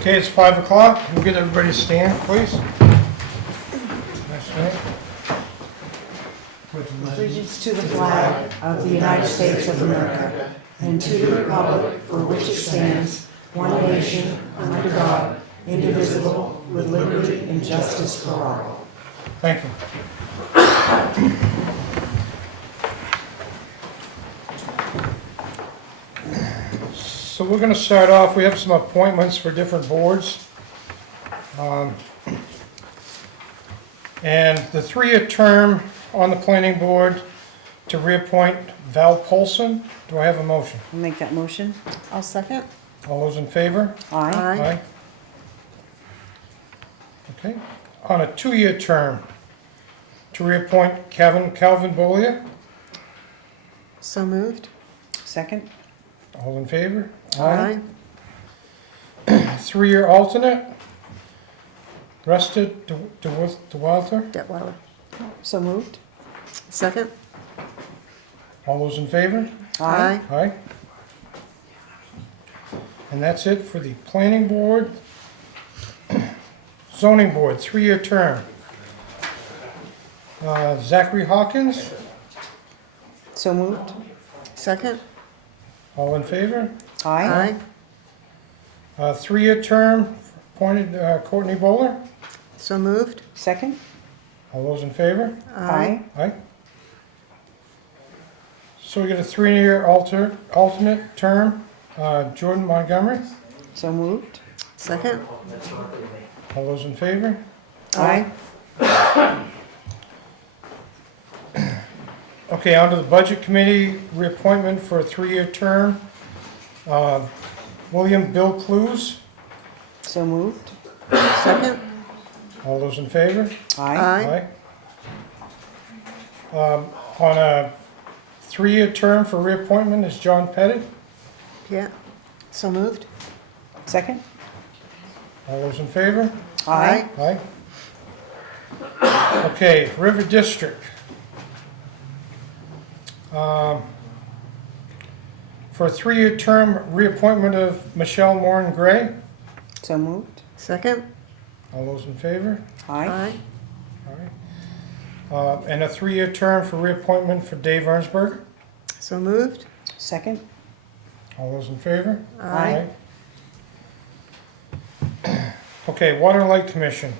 Okay, it's 5 o'clock. We'll get everybody to stand, please. Nice stand. Allegiance to the flag of the United States of America and to the republic for which it stands, one nation, under God, indivisible, with liberty and justice for all. Thank you. So we're going to start off, we have some appointments for different boards. And the 3-year term on the planning board to reappoint Val Polson. Do I have a motion? I'll make that motion. I'll second. All those in favor? Aye. Okay. On a 2-year term to reappoint Calvin Bollier. So moved. Second. All in favor? Aye. 3-year alternate, Rusted DeWalter. Detweiler. So moved. Second. All those in favor? Aye. Aye. And that's it for the planning board. Zoning board, 3-year term. Zachary Hawkins, So moved. Second. all in favor? Aye. 3-year term, appointed Courtney Bowler. So moved. Second. All those in favor? Aye. Aye. So we got a 3-year alternate term, Jordan Montgomery. So moved. Second. All those in favor? Aye. Okay, on to the budget committee, reappointment for a 3-year term. William Bill Clues. So moved. Second. All those in favor? Aye. On a 3-year term for reappointment is John Pettit. Yeah. So moved. Second. All those in favor? Aye. Aye. Okay, River District. For a 3-year term, reappointment of Michelle Moran Gray. So moved. Second. All those in favor? Aye. All right. And a 3-year term for reappointment for Dave Ernsberg. So moved. Second. All those in favor? Aye. Aye. Okay, Water and Light Commission.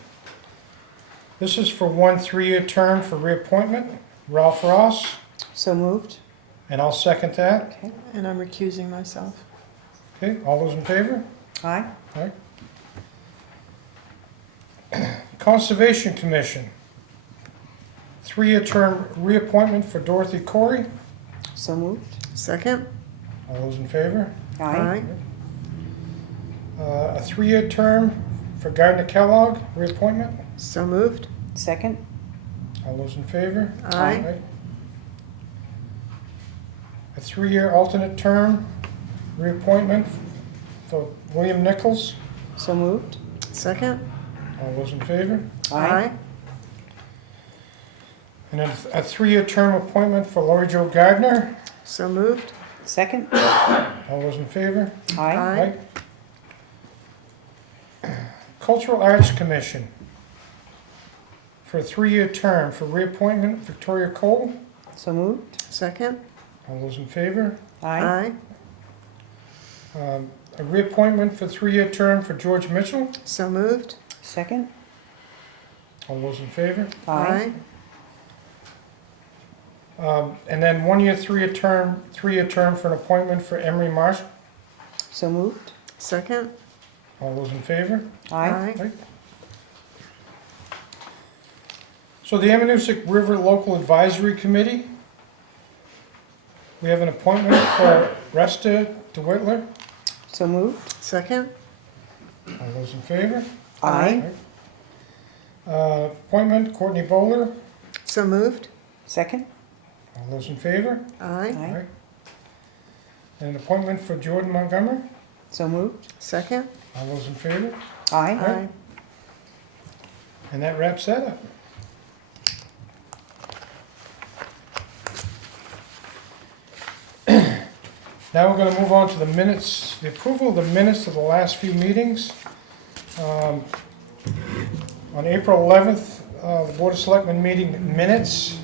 This is for one 3-year term for reappointment, Ralph Ross, So moved. and I'll second that. Okay. And I'm recusing myself. Okay, all those in favor? Aye. All right. Conservation Commission. 3-year term reappointment for Dorothy Corey. So moved. Second. All those in favor? Aye. A 3-year term for Gardner Kellogg, reappointment. So moved. Second. All those in favor? Aye. A 3-year alternate term, reappointment for William Nichols. So moved. Second. All those in favor? Aye. And then a 3-year term appointment for Lori Jo Gardner. So moved. Second. All those in favor? Aye. Cultural Arts Commission. For a 3-year term for reappointment Victoria Cole. So moved. Second. All those in favor? Aye. Aye. A reappointment for 3-year term for George Mitchell. So moved. Second. All those in favor? Aye. And then 1-year, 3-year term for an appointment for Emery Marsh. So moved. Second. All those in favor? Aye. Right. So the Ammonoosuc River Local Advisory Committee. We have an appointment for Resta DeWittler. So moved. Second. All those in favor? Aye. Appointment Courtney Bowler. So moved. Second. All those in favor? Aye. Aye. And an appointment for Jordan Montgomery. So moved. Second. All those in favor? Aye. Aye. And that wraps that up. Now we're going to move on to the minutes, the approval of the minutes of the last few meetings. On April 11th, the Board of Selectmen meeting minutes.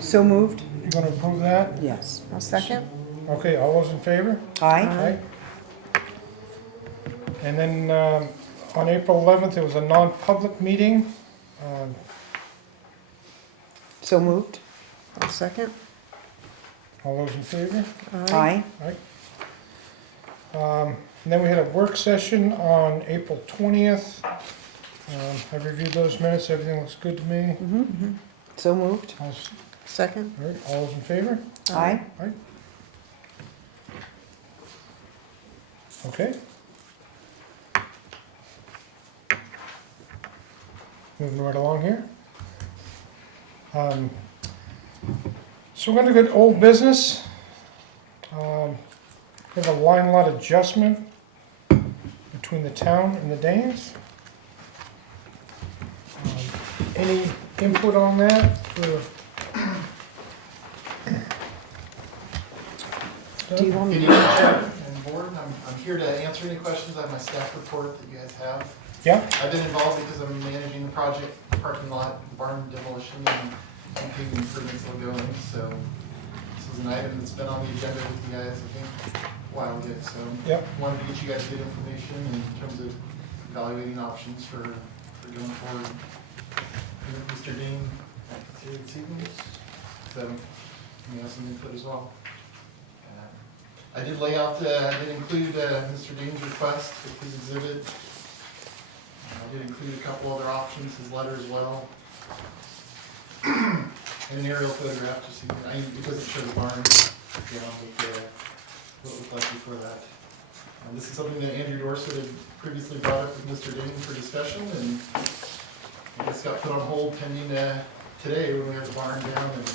So moved? You gonna approve that? Yes. I'll second. Okay, all those in favor? Aye. Aye. And then on April 11th, there was a non-public meeting. So moved? I'll second. All those in favor? Aye. And then we had a work session on April 20th. I've reviewed those minutes, everything looks good to me. Mm-hmm. So moved? Second. All right, all those in favor? Aye. Okay. Moving right along here. So we're gonna go to old business. We have a line lot adjustment between the town and the Danes. Any input on that? Do you want me Good to? evening, Chairman and Board. I'm here to answer any questions. I have my staff report that you guys have. Yeah, I've been involved because I'm managing the project, parking lot, barn demolition, and paving improvements that will go in. So this is an item that's been on the agenda with you guys, I think, a while ago. So Yep. wanted to get you guys good information in terms of evaluating options for going forward. Mr. Dean, here this evening, so you have some input as well. I did lay out, I did include Mr. Dean's request with his exhibit. I did include a couple other options, his letter as well. And an aerial photograph, just so you can, because it showed the barn, you know, with what it looked like before that. This is something that Andrew Dorsett had previously brought up with Mr. Dean for discussion, and I guess got put on hold pending today when we have the barn down and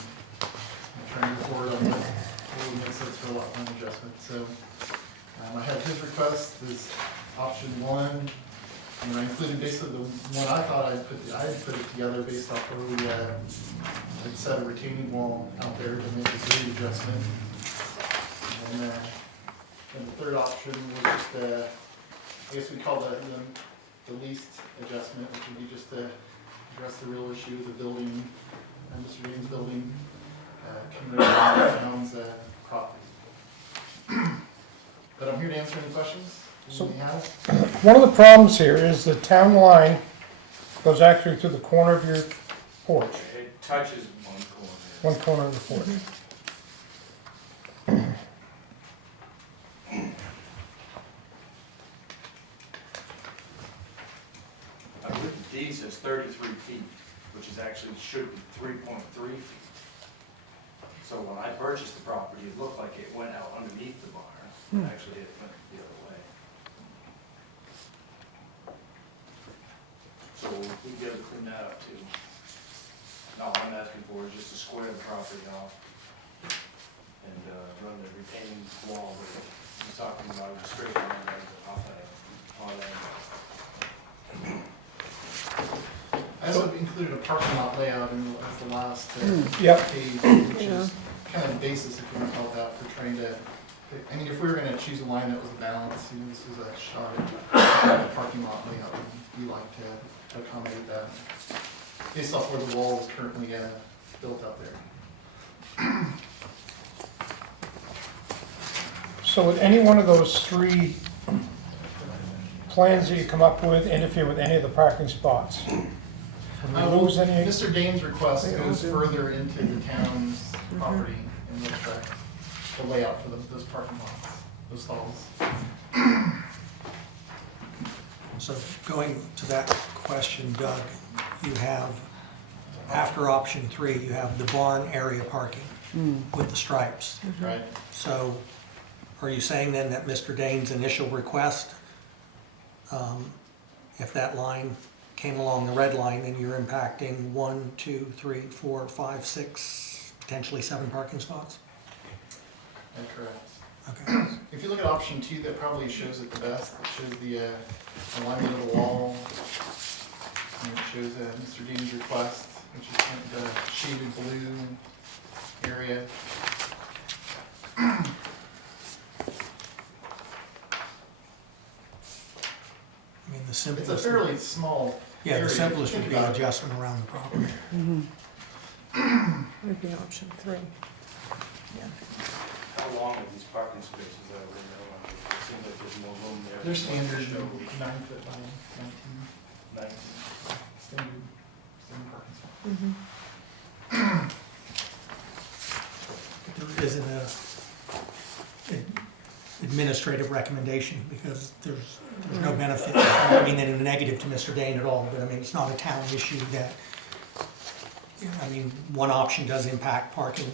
trying to move forward on that. It would make sense for a lot line adjustment. So I had his request is option one, and I included basically the one I thought I had put it together based off where we had set a retaining wall out there to make a grade adjustment. And then the third option was just I guess we call that the least adjustment, which would be just to address the real issue of the building, Mr. Dean's building. Community towns property. But I'm here to answer any questions So- you have. one of the problems here is the town line goes actually through the corner of your porch, It touches one corner. one corner of the porch. With the deed says 33 feet, which is actually, should be 3.3 feet. So when I purchased the property, it looked like it went out underneath the barn. Actually, it went the other way. So we'd be able to clean that up too. All I'm asking for is just to square the property off and run the retaining wall with it. He's talking about a straight line off that. I also included a parking lot layout as the last Yep. page, which is kind of the basis, if you want to call it that, for trying to, I mean, if we were going to choose a line that was balanced, you know, this is a shot at the parking lot layout, we like to accommodate that based off where the wall is currently built out there. So would any one of those three plans that you come up with interfere with any of the parking spots? Would we lose any? Mr. Dane's request goes further into the town's property and will affect the layout for those parking lots, those stalls. So going to that question, Doug, you have, after option 3, you have the barn area parking with the stripes. Right? So are you saying then that Mr. Dane's initial request, if that line came along the red line, then you're impacting 1, 2, 3, 4, 5, 6, potentially 7 parking spots? That's correct. Okay. If you look at option 2, that probably shows it the best. It shows the alignment of the wall. And it shows Mr. Dean's request, which is kind of the shaded blue area. It's a simplest. fairly small Yeah, area. the if you simplest think would be about it. adjustment around the property. Would be option 3. Yeah. How long are these parking spaces that are in there? It seems like there's more room there. They're standard Show 9 foot by 19, 19. standard parking spot. There isn't an administrative recommendation because there's no benefit. I don't mean that in a negative to Mr. Dane at all, but I mean, it's not a town issue that, you know, I mean, one option does impact parking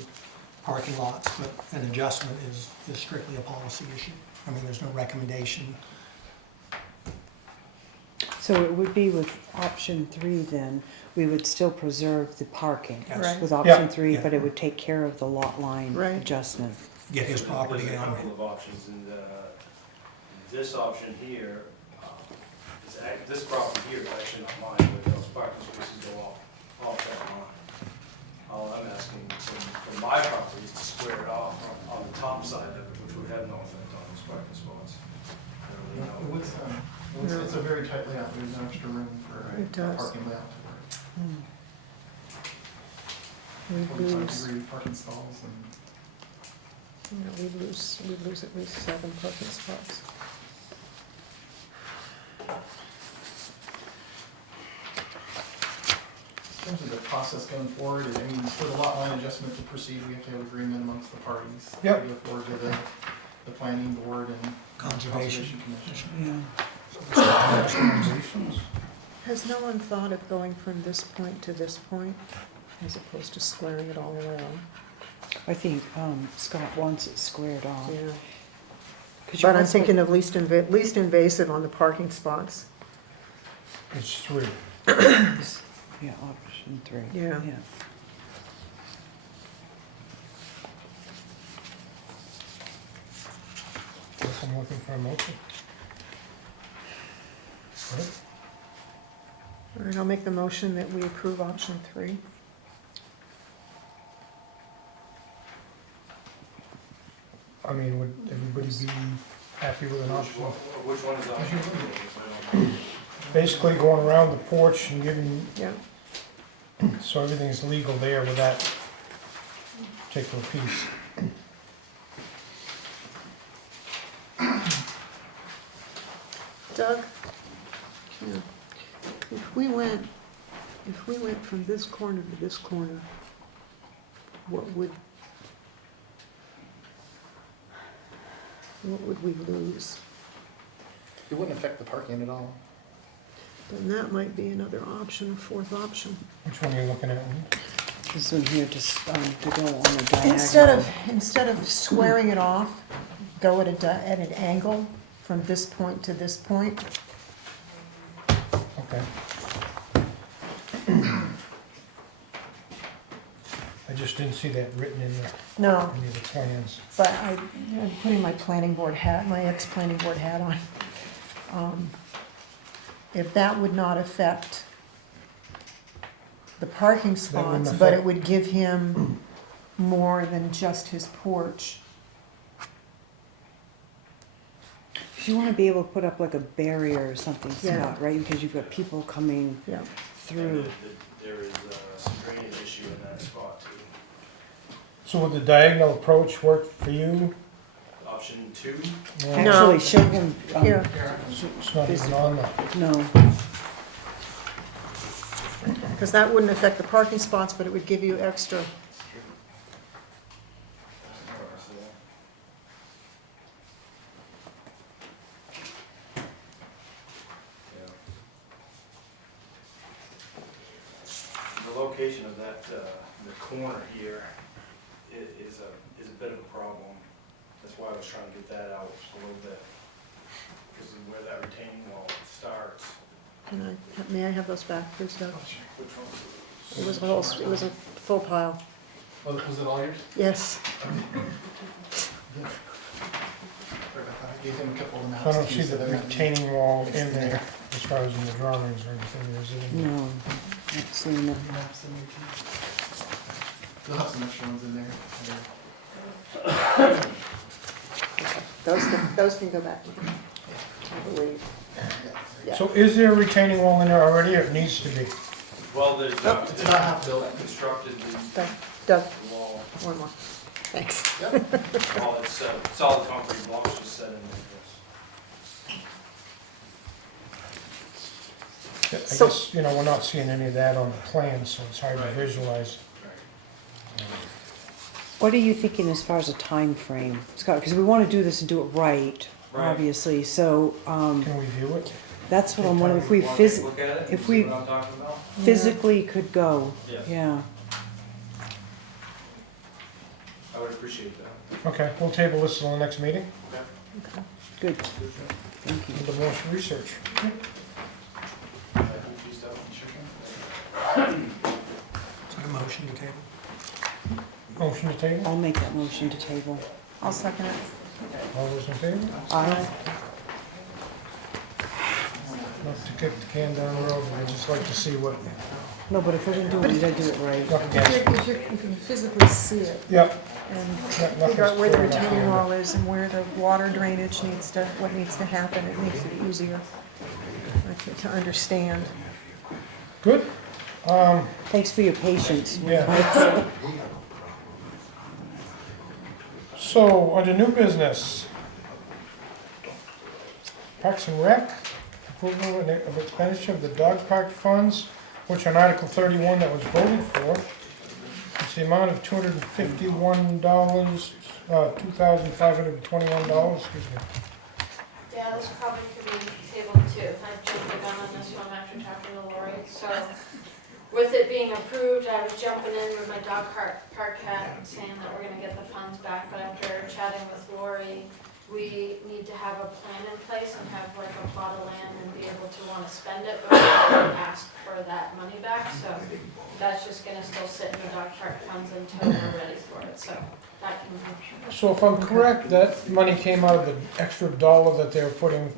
lots, but an adjustment is strictly a policy issue. I mean, there's no recommendation. So it would be with option 3 then, we would still preserve the parking Yes. Right. with option Yeah. 3, Yeah. but it would take care of the lot line Right. adjustment. Get his property There's a on. couple of options, and this option here, this property here is actually not mine, but those parking spaces go off that line. All I'm asking from my property is to square it off on the top side of it, which would have no effect on those parking spots. I don't really know. It's a very tight layout, there's no extra room for It a does. parking layout to work. We 45 lose, degree parking stalls and we lose at least 7 parking spots. in terms of the process going forward, I mean, for the lot line adjustment to proceed, we have to have agreement amongst the parties. Yep. To go forward to the planning board and Conservation. Commission. Yeah. Has no one thought of going from this point to this point, as opposed to squaring it all around? I think Scott wants it squared off. Yeah. 'Cause you But I'm also- thinking of least invasive on the parking spots. It's 3. Yeah, option 3. Yeah. Guess I'm looking for a motion. Right? All right, I'll make the motion that we approve option 3. I mean, would everybody be happy with an option? Which one is option? Basically going around the porch and giving, Yeah. so everything's legal there with that particular piece. Doug? Yeah. If we went from this corner to this corner, what would we lose? It wouldn't affect the parking at all. Then that might be another option, a fourth option. Which one are you looking at? This one here, just to go on the diagonal. Instead of squaring it off, go at an angle from this point to this point. Okay. I just didn't see that written in No, any of the plans. but I'm putting my planning board hat, my ex-planning board hat on. If that would not affect the parking That wouldn't spots, but it affect- would give him more than just his porch. You want to be able to put up like a barrier or something, Yeah. Scott, right? Because you've got people coming Yeah. through. There is some drainage issue in that spot too. So would the diagonal approach work for you? Option 2, No, No. Actually, show him, Here, It's not even on the, no, because that wouldn't affect the parking spots, but it would give you extra. The location of that, the corner here is a bit of a problem. That's why I was trying to get that out a little bit. Because of where that retaining wall starts. May I have those back, please, Doug? Which one? It was a full pile. Oh, was it all yours? Yes. I gave him a couple of maps. so I don't too, see so the they're not- retaining wall in there as far as in the drawings or anything, is it? in there? no, not seeing it. Maps in there too. You'll have some extra ones in there. Those can go back, I believe. So is there a retaining wall in there already, or it needs to be? Well, there's not, It's not half built. constructed Doug, Doug, the wall, one more. Thanks. all it's solid concrete blocks just set in there. I So- guess, you know, we're not seeing any of that on the plan, so it's hard to Right. visualize. What are you thinking as far as a time frame, Scott? Because we want to do this and do it right, Right. obviously, so, Can we view it? that's what I'm wondering, if we Want to take a look at it, if see we- what I'm talking about? physically could go, Yes. yeah. I would appreciate that. Okay, we'll table this till the next meeting, Good, thank you. with the more research. I think you stuff in chicken. It's like a motion to table. Motion to table, I'll make that motion to table. I'll second it. all those in favor? Aye. Not to kick the can down the road, I'd just like to see what, No, but if we're gonna do it, we gotta do it right. up against. If you can physically see it Yep, and yeah, figure out where the nothing's clear enough retaining here. wall is and where the water drainage needs to, what needs to happen, it makes it easier to understand. Good, Thanks for your patience. Yeah. so, under new business. Parks and Rec, approval of expenditure of the dog park funds, which on Article 31 that was voted for, it's the amount of $251, $2,521, excuse me. Yeah, this probably could be tabled too. I jumped the gun on this one after talking to Lori. So with it being approved, I was jumping in with my dog park hat saying that we're gonna get the funds back. But after chatting with Lori, we need to have a plan in place and have like a plot of land and be able to wanna spend it before we ask for that money back. So that's just gonna still sit in the dog park funds until we're ready for it. So that can So if I'm correct, that money came out of the extra dollar that they were putting,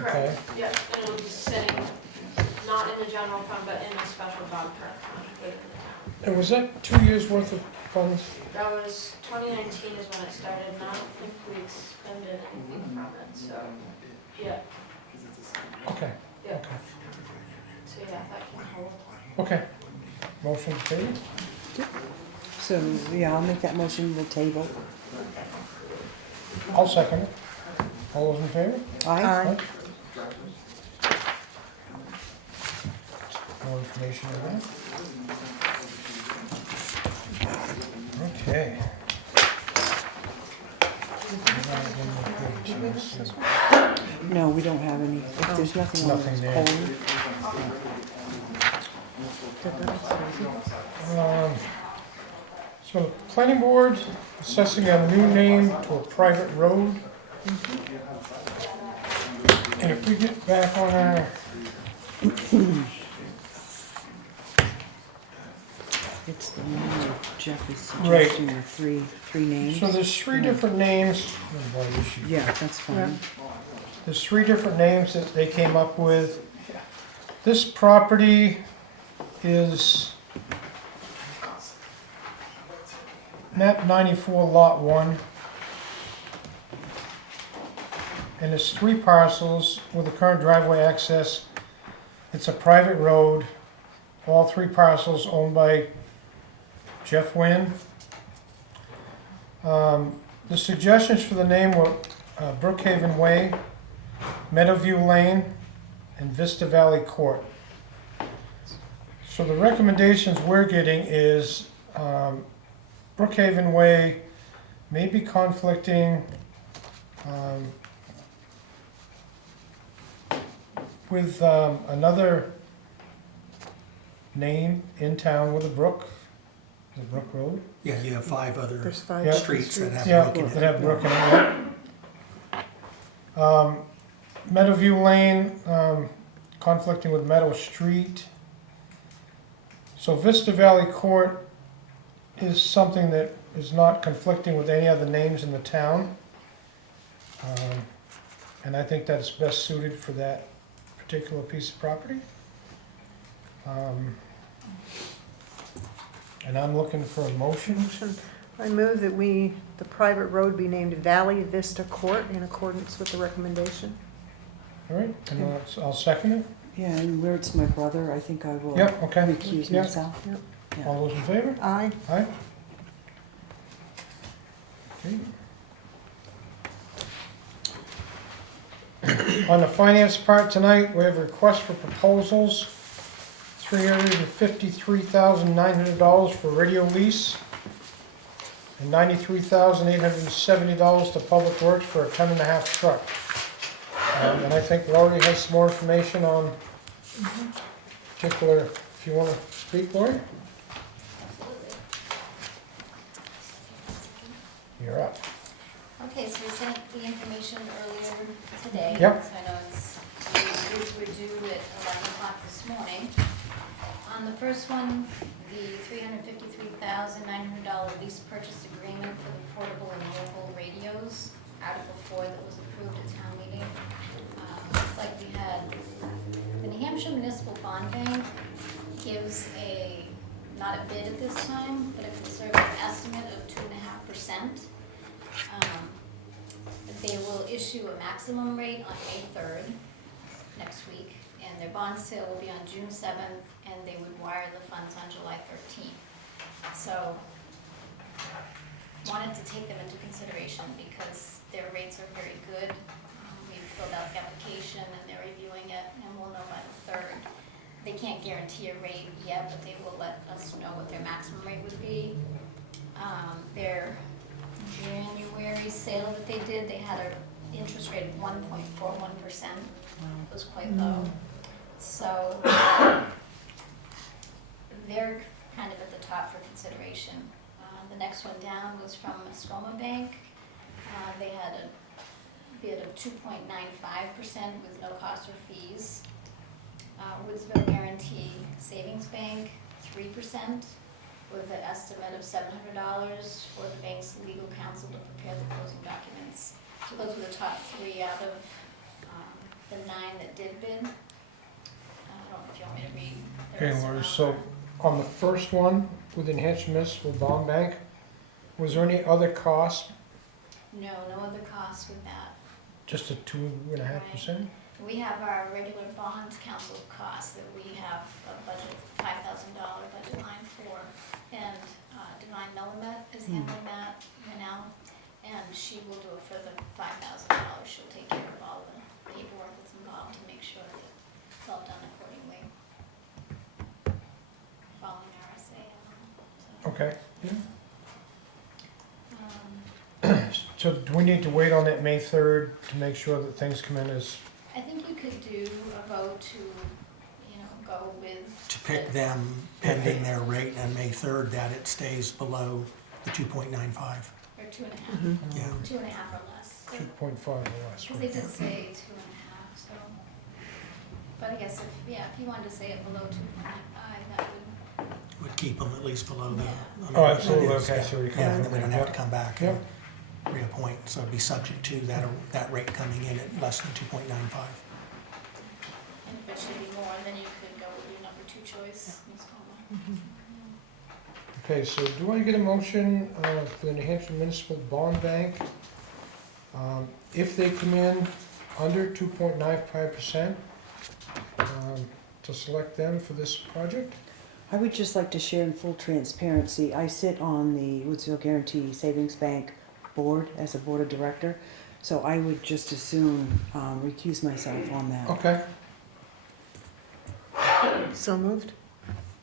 okay? correct. Yep, and it'll be sitting not in the general fund, but in a special dog park fund within the town. And was that 2 years worth of funds? That was, 2019 is when it started, and I don't think we expended anything from it, so, yeah, Okay, yeah, okay, so yeah, that can hold. okay. Motion to table? So, yeah, I'll make that motion to table. I'll second it. All those in favor? Aye. More information on that. Okay. No, we don't have any. If there's nothing on Nothing this there. poll. So the planning board assessing a new name to a private road. And if we get back on our, It's the name that Jeff is Right. suggesting, the three names. so there's three different names. Oh boy, this sheet. Yeah, that's fine. There's three different names that they came up with. This property is map 94 lot 1. And it's 3 parcels with the current driveway access. It's a private road. All 3 parcels owned by Jeff Wynn. The suggestions for the name were Brookhaven Way, Meadowview Lane, and Vista Valley Court. So the recommendations we're getting is Brookhaven Way may be conflicting with another name in town with a brook, the Brook Road. Yeah, you have 5 other There's 5 Yeah. streets that have Yeah, brook in that it. have brook in it, yeah. Meadowview Lane, conflicting with Meadow Street. So Vista Valley Court is something that is not conflicting with any other names in the town. And I think that's best suited for that particular piece of property. And I'm looking for a motion. I move that the private road be named Valley Vista Court in accordance with the recommendation. All right, and I'll second it. Yeah, and where it's my brother, I think I will Yeah, okay. recuse Yeah. myself. Yeah. All those in favor? Aye. Aye. Okay. On the finance part tonight, we have a request for proposals, $353,900 for radio lease, and $93,870 to Public Works for a 10.5 truck. And I think Lori has some more information on particular, if you want to speak, Lori? You're up. Okay, so we sent the information earlier today. Yep. So I know we're due at 11 o'clock this morning. On the first one, the $353,900 lease purchase agreement for the portable and mobile radios, Article 4 that was approved at town meeting. Looks like we had, the New Hampshire Municipal Bond Bank gives not a bid at this time, but a conservative estimate of 2.5%. They will issue a maximum rate on May 3rd, next week, and their bond sale will be on June 7th, and they would wire the funds on July 13th. So, wanted to take them into consideration because their rates are very good. We've filled out the application and they're reviewing it, and we'll know by the 3rd. They can't guarantee a rate yet, but they will let us know what their maximum rate would be. Their January sale that they did, they had an interest rate of 1.41%. It was quite low. So they're kind of at the top for consideration. The next one down was from Muskoma Bank. They had a bid of 2.95% with no cost or fees. Woodsville Guarantee Savings Bank, 3%. With an estimate of $700 for the bank's legal counsel to prepare the closing documents. So those were the top 3 out of the 9 that did bid. I don't know if you want me to read the Okay, rest of Lori, them. so on the first one with the New Hampshire Municipal Bond Bank, was there any other cost, No other costs with that. just a 2.5%? We have our regular bond counsel costs that we have a budget, $5,000 budget line for, and Divine Melamed is handling that right now, and she will do it for the $5,000. She'll take care of all the paperwork that's involved to make sure that it's all done accordingly, following RSA. So, Okay. um, So do we need to wait on that May 3rd to make sure that things come in as, I think you could do a vote to, go with. To pick them pending their rate on May 3rd, that it stays below the 2.95. Or 2.5, Yeah. 2.5 or less. 2.5 or less? Because they did say 2.5, so. But I guess if you wanted to say it below 2.95, that Would keep them at least below the. Yeah. I mean, Oh, absolutely, it is, okay, yeah. so we Yeah, come- and then we don't have to Yep. come back Yep. and reappoint, so it'd be subject to that rate coming in at less than 2.95. and if it should be more, then you could go with your number 2 choice, Ms. Coleman. Okay, so do I get a motion for the New Hampshire Municipal Bond Bank? If they come in under 2.95%, to select them for this project? I would just like to share in full transparency, I sit on the Woodsville Guarantee Savings Bank board as a board of director, so I would just as soon recuse myself on that. Okay, So moved.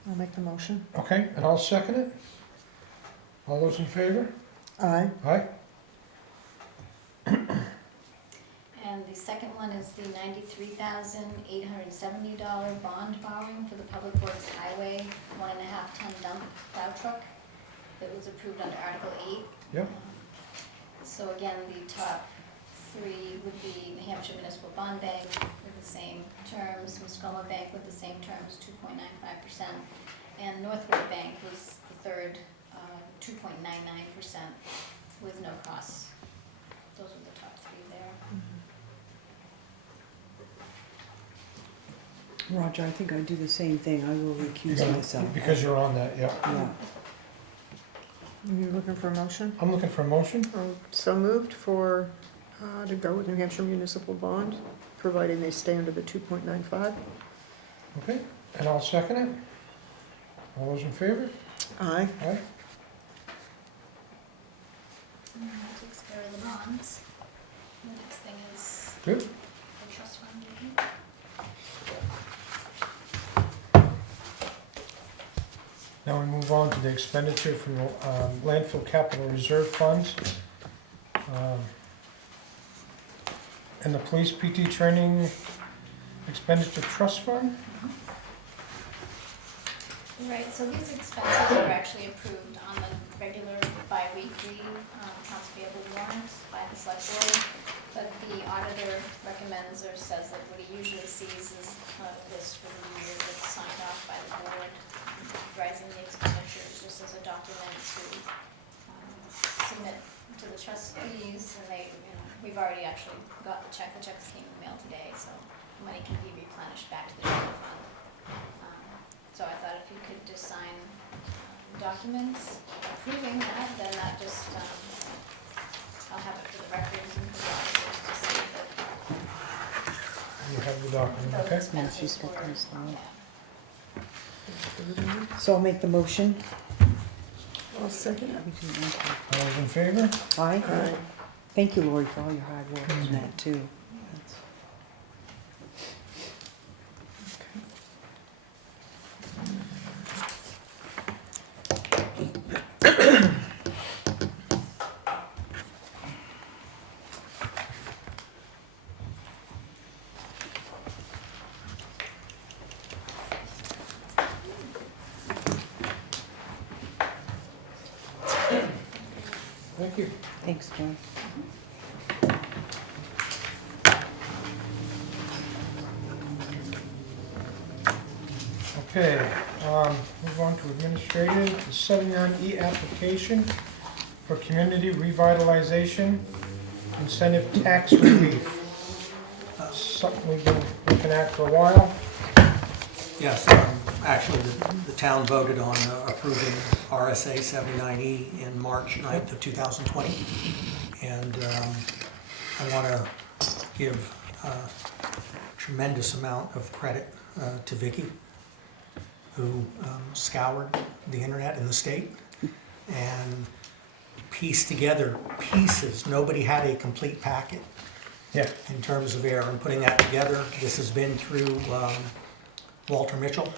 I'll make the motion. okay, and I'll second it. All those in favor? Aye. Aye? And the second one is the $93,870 bond borrowing for the Public Works Highway 1.5 ton dump plow truck that was approved under Article 8. Yep. So again, the top 3 would be New Hampshire Municipal Bond Bank with the same terms, Muskoma Bank with the same terms, 2.95%, and Northwood Bank was the third, 2.99% with no costs. Those are the top 3 there. Roger, I think I'd do the same thing, I will recuse myself. Because you're on that, yeah. Yeah. You looking for a motion? I'm looking for a motion. So moved for To go with New Hampshire municipal bond, providing they stay under the 2.95. Okay, and I'll second it. All those in favor? Aye. Aye. And that takes care of the bonds. The next thing is Good. the trust fund review. Now we move on to the expenditure from landfill capital reserve funds. And the police PT training expenditure trust fund. Right, so these expenses are actually approved on the regular bi-weekly accounts payable warrant by the select board. But the auditor recommends or says that what he usually sees is a list for the year that's signed off by the board, authorizing the expenditures just as a document to submit to the trustees. And they, we've already actually got the check. The checks came in the mail today, so money can be replenished back to the general fund. So I thought if you could just sign documents approving that, then that just, I'll have it for the records and for the auditors to see that You have the document, those okay? expenses she's got were, those now. yeah. So I'll make the motion. I'll second it. All those in favor? Aye. Aye. Thank you, Lori, for all your hard work on that, too. That's- Thank you. Thanks, John. Okay, move on to administrative, the 79E application for community revitalization incentive tax relief. Something we've been looking at for a while. Yes, actually, the town voted on approving RSA 79E in March 9th of 2020. And I want to give a tremendous amount of credit to Vicky, who scoured the internet in the state and pieced together pieces. Nobody had a complete packet Yeah, in terms of error and putting that together. This has been through Walter Mitchell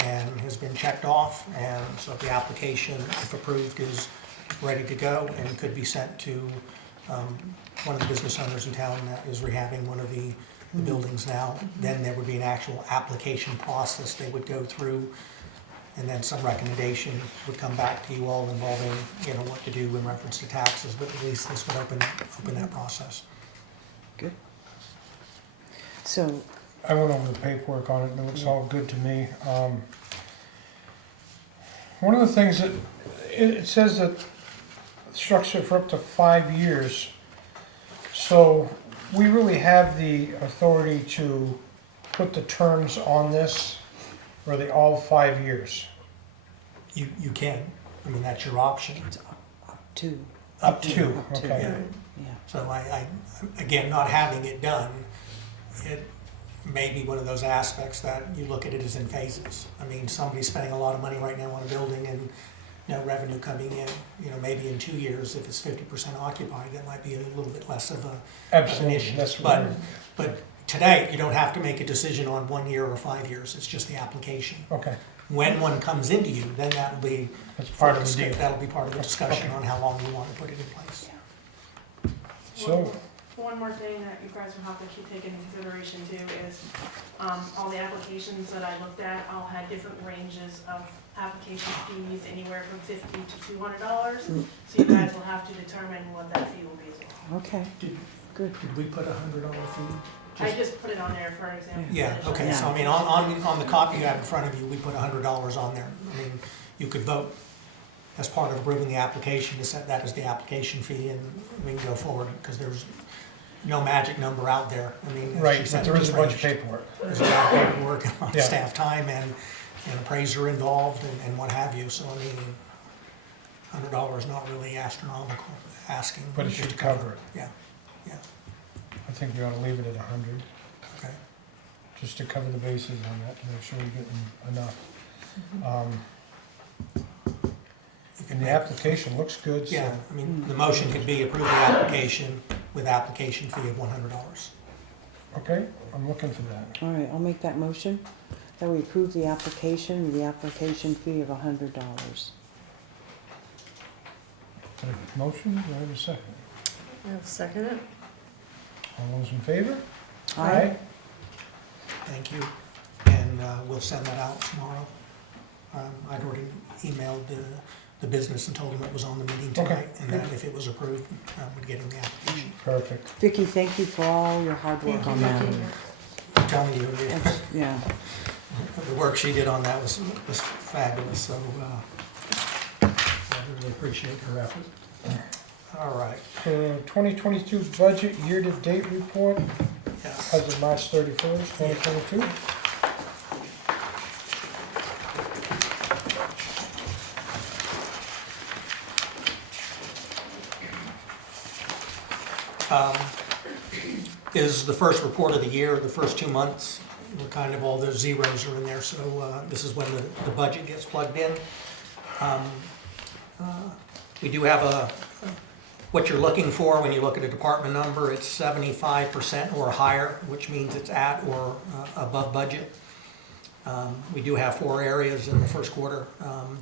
and has been checked off, and so the application, if approved, is ready to go and could be sent to one of the business owners in town that is rehabbing one of the buildings now. Then there would be an actual application process they would go through, and then some recommendation would come back to you all involving, what to do in reference to taxes, but at least this would open that process. Good. So, I went over the paperwork on it, and it looks all good to me. One of the things that, it says that structure for up to 5 years. So we really have the authority to put the terms on this, or are they all 5 years? You can, I mean, that's your option. it's up to. Up to, Up to, okay. Yeah. So I, again, not having it done, it may be one of those aspects that you look at it as in phases. I mean, somebody's spending a lot of money right now on a building and no revenue coming in. Maybe in 2 years, if it's 50% occupied, that might be a little bit less of an Absolutely, issue. that's what. But today, you don't have to make a decision on 1 year or 5 years. It's just the application. Okay, When one comes into you, then that will be that's part of the deal. that'll be part of the discussion Okay. on how long you want to put it in place. So, One more thing that you guys will have to keep taking into consideration too is, all the applications that I looked at all had different ranges of application fees, anywhere from $50 to $200. So you guys will have to determine what that fee will be as well. Okay, Did- good. Did we put $100 fee? I just put it on there for example. Yeah, okay, so I mean, on the copy you have in front of you, we put $100 on there. I mean, you could vote as part of approving the application to set that as the application fee, and we can go forward, because there's no magic number out there. I mean, as right, she but said, there is a bunch of it's paperwork. There's a lot of paperwork, and a lot of Yeah. staff time, and an appraiser involved, and what have you, so I mean, $100 is not really astronomical asking. But it should cover it. Yeah, yeah. think we ought to leave it at 100, Okay. just to cover the bases on that, to make sure we're getting enough. You can And the make- application looks good, so. Yeah, I mean, the motion could be approve the application with application fee of $100. Okay, I'm looking for that. All right, I'll make that motion, that we approve the application with the application fee of $100. Motion, do I have a second? I'll second it. All those in favor? Aye. Thank you, and we'll send that out tomorrow. I'd already emailed the business and told them it was on the meeting Okay. tonight, and that if it was approved, we'd get in the application. Perfect. Vicki, thank you for all your hard work on that. I'm telling you, Yeah, the work she did on that was fabulous, so I really appreciate her effort. All right, For 2022 budget year-to-date report, yes. as of March 31st, 2022. Is the first report of the year, the first 2 months, we're kind of all those zeros are in there, so this is when the budget gets plugged in. We do have what you're looking for when you look at a department number, it's 75% or higher, which means it's at or above budget. We do have 4 areas in the first quarter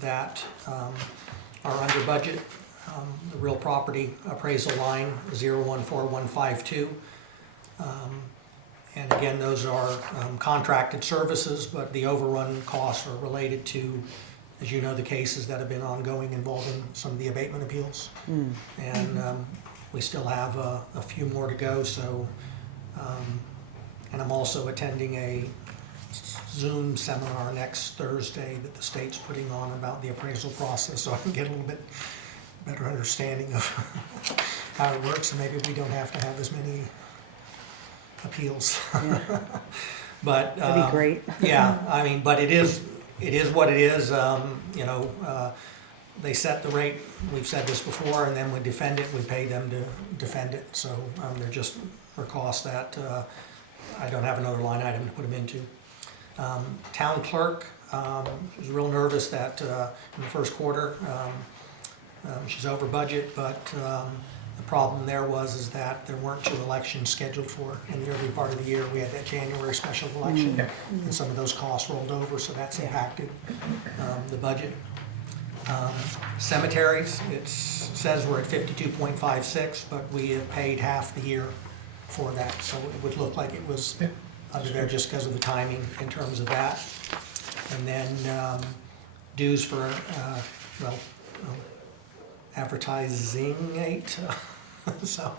that are under budget. The real property appraisal line, 014152. And again, those are contracted services, but the overrun costs are related to, as you know, the cases that have been ongoing involving some of the abatement appeals. And we still have a few more to go, so, and I'm also attending a Zoom seminar next Thursday that the state's putting on about the appraisal process, so I can get a little bit better understanding of how it works, and maybe we don't have to have as many appeals. yeah, But that'd be great. yeah, I mean, but it is what it is. You know, they set the rate. We've said this before, and then we defend it. We pay them to defend it. So they're just for costs that I don't have another line item to put them into. Town clerk was real nervous that in the first quarter she's over budget, but the problem there is that there weren't 2 elections scheduled for in the early part of the year. We had that January special election, Yeah. and some of those costs rolled over, so that's impacted the budget. Cemeteries, it says we're at 52.56, but we have paid half the year for that, so it would look like it was Yeah. under there just because of the timing in terms of that. And then dues for, advertising, so,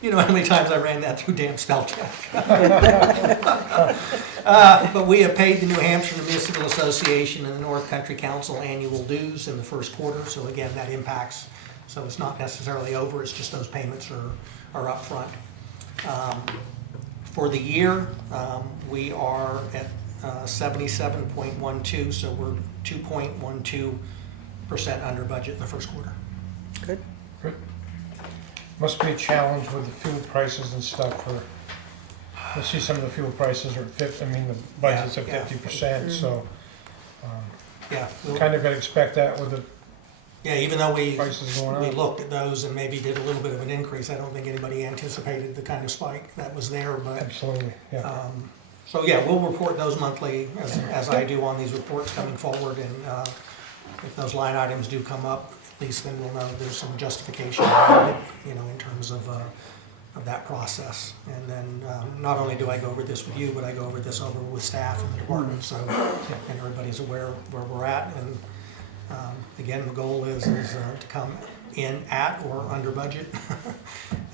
you know how many times I ran that through damn spell check. But we have paid the New Hampshire Municipal Association and the North Country Council annual dues in the first quarter, so again, that impacts, so it's not necessarily over, it's just those payments are up front. For the year, we are at 77.12, so we're 2.12% under budget in the first quarter. Good. Good. Must be a challenge with the fuel prices and stuff for, I see some of the fuel prices are the budget's at Yeah. 50%, so Yeah, kind of gotta expect that with the yeah, even though we prices going up. looked at those and maybe did a little bit of an increase, I don't think anybody anticipated the kind of spike that was there, but, Absolutely, yeah. so yeah, we'll report those monthly as I do on these reports coming forward, and if those line items do come up, at least then we'll know there's some justification behind it, you know, in terms of that process. And then not only do I go over this with you, but I go over this with staff and the department, so and everybody's aware of where we're at. And again, the goal is to come in at or under budget.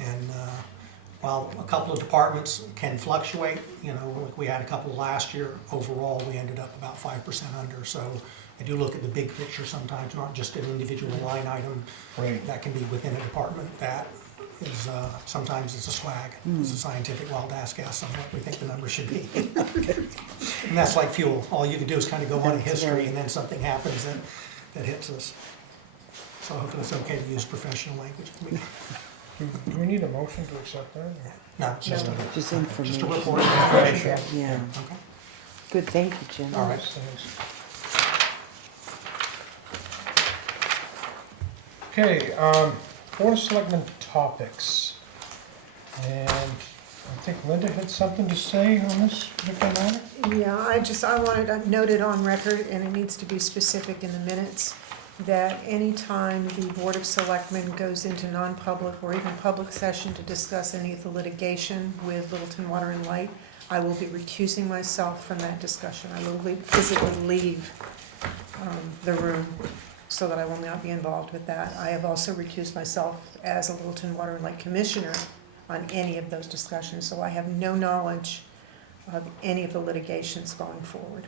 And while a couple of departments can fluctuate, you know, like we had a couple last year, overall we ended up about 5% under. So I do look at the big picture sometimes, not just an individual line item Right. that can be within a department. That is sometimes it's a swag, it's a scientific wild ass guess on what we think the number should be. And that's like fuel. All you can do is kind of go on in history, and then something happens that hits us. So hopefully it's okay to use professional language. Do we need a motion to accept that? or- No, it's just a, Just just a information. report. Information. Yeah, Okay. good, thank you, Jim. All right. Thanks. Okay, Board of Selectmen topics. And I think Linda had something to say on this particular matter? Yeah, I wanted it noted on record, and it needs to be specific in the minutes, that anytime the Board of Selectmen goes into non-public or even public session to discuss any of the litigation with Littleton Water and Light, I will be recusing myself from that discussion. I will physically leave the room so that I will not be involved with that. I have also recused myself as a Littleton Water and Light Commissioner on any of those discussions, so I have no knowledge of any of the litigations going forward.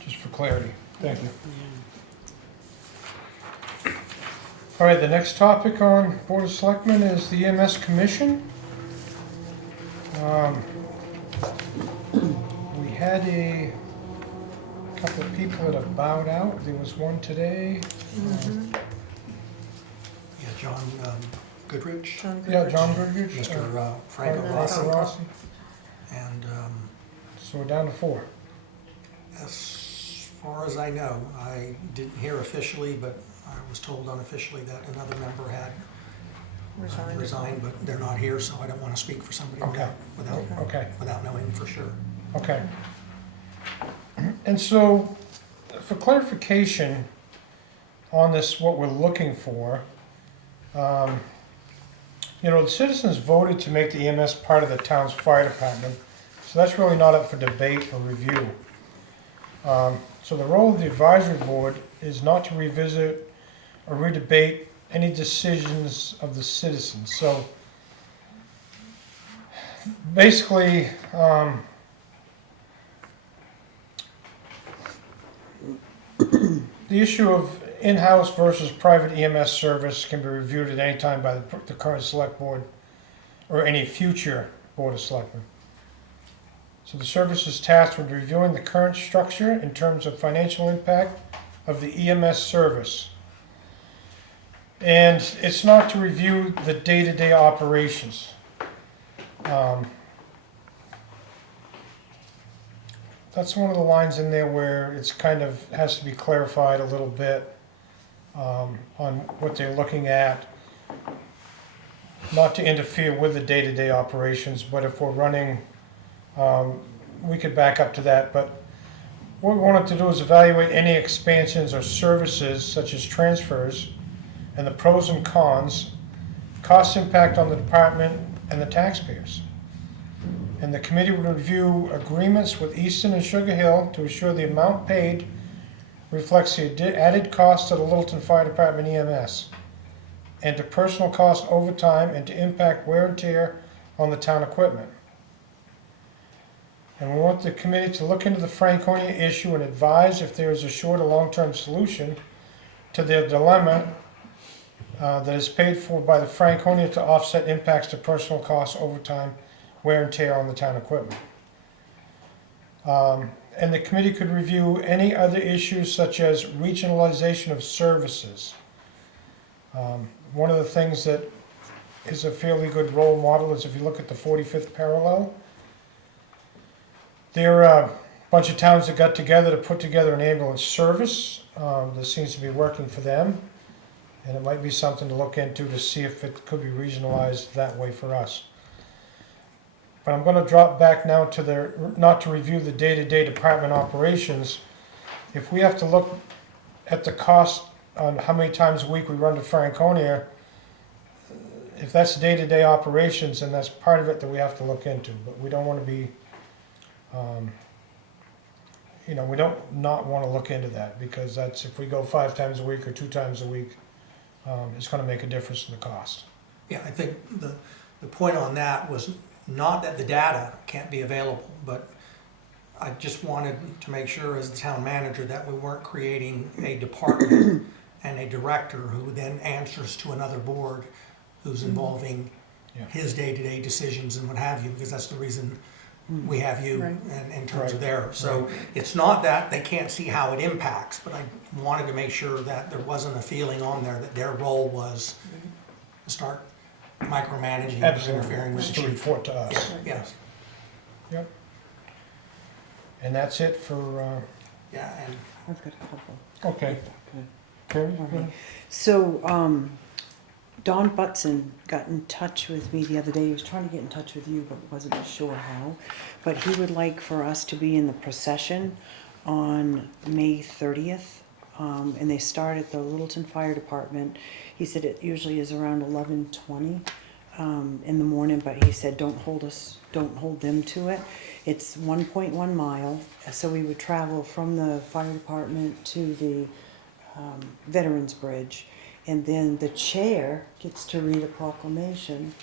Just for clarity, thank you. All right, the next topic on Board of Selectmen is the EMS Commission. We had a couple of people that have bowed out. There was one today. Yeah, John Goodrich, John Yeah, Goodrich. John Goodrich. Mr. Franco Franco Rossi, Rossi. and So we're down to 4. as far as I know, I didn't hear officially, but I was told unofficially that another member had resigned, but they're not here, so I don't want to speak for somebody Okay. Okay. without knowing for sure. Okay. And so, for clarification on this, what we're looking for, the citizens voted to make the EMS part of the town's fire department, so that's really not up for debate or review. So the role of the advisory board is not to revisit or redebate any decisions of the citizens. So basically, the issue of in-house versus private EMS service can be reviewed at any time by the current select board or any future board of selectmen. So the service is tasked with reviewing the current structure in terms of financial impact of the EMS service. And it's not to review the day-to-day operations. That's one of the lines in there where it's kind of has to be clarified a little bit on what they're looking at. Not to interfere with the day-to-day operations, but if we're running, we could back up to that. But what we wanted to do is evaluate any expansions or services such as transfers and the pros and cons, cost impact on the department and the taxpayers. And the committee would review agreements with Easton and Sugar Hill to ensure the amount paid reflects the added cost of the Littleton Fire Department EMS, and to personal cost overtime and to impact wear and tear on the town equipment. And we want the committee to look into the Franconia issue and advise if there is a short or long-term solution to their dilemma that is paid for by the Franconia to offset impacts to personal costs, overtime, wear and tear on the town equipment. And the committee could review any other issues such as regionalization of services. One of the things that is a fairly good role model is if you look at the 45th parallel, there are a bunch of towns that got together to put together an ambulance service that seems to be working for them. And it might be something to look into to see if it could be regionalized that way for us. But I'm going to drop back now to not to review the day-to-day department operations. If we have to look at the cost on how many times a week we run to Franconia, if that's day-to-day operations, then that's part of it that we have to look into. But we don't want to be, we don't not want to look into that, because that's, if we go 5 times a week or 2 times a week, it's going to make a difference in the cost. Yeah, I think the point on that was not that the data can't be available, but I just wanted to make sure as the town manager that we weren't creating a department and a director who then answers to another board who's involving his day-to-day decisions and what have you, because that's the reason we have you Right. in terms of Right. there. So it's not that they can't see how it impacts, but I wanted to make sure that there wasn't a feeling on there that their role was to start micromanaging, Absolutely, interfering with just the to chief. report to us. Yes, Yep. And that's it for, yeah, and I've got a couple. okay. Okay. Carrie? All right. So, Don Butson got in touch with me the other day. He was trying to get in touch with you, but wasn't sure how. But he would like for us to be in the procession on May 30th. And they start at the Littleton Fire Department. He said it usually is around 11:20 in the morning, but he said don't hold them to it. It's 1.1 mile, so we would travel from the fire department to the Veterans Bridge, and then the chair gets to read a proclamation.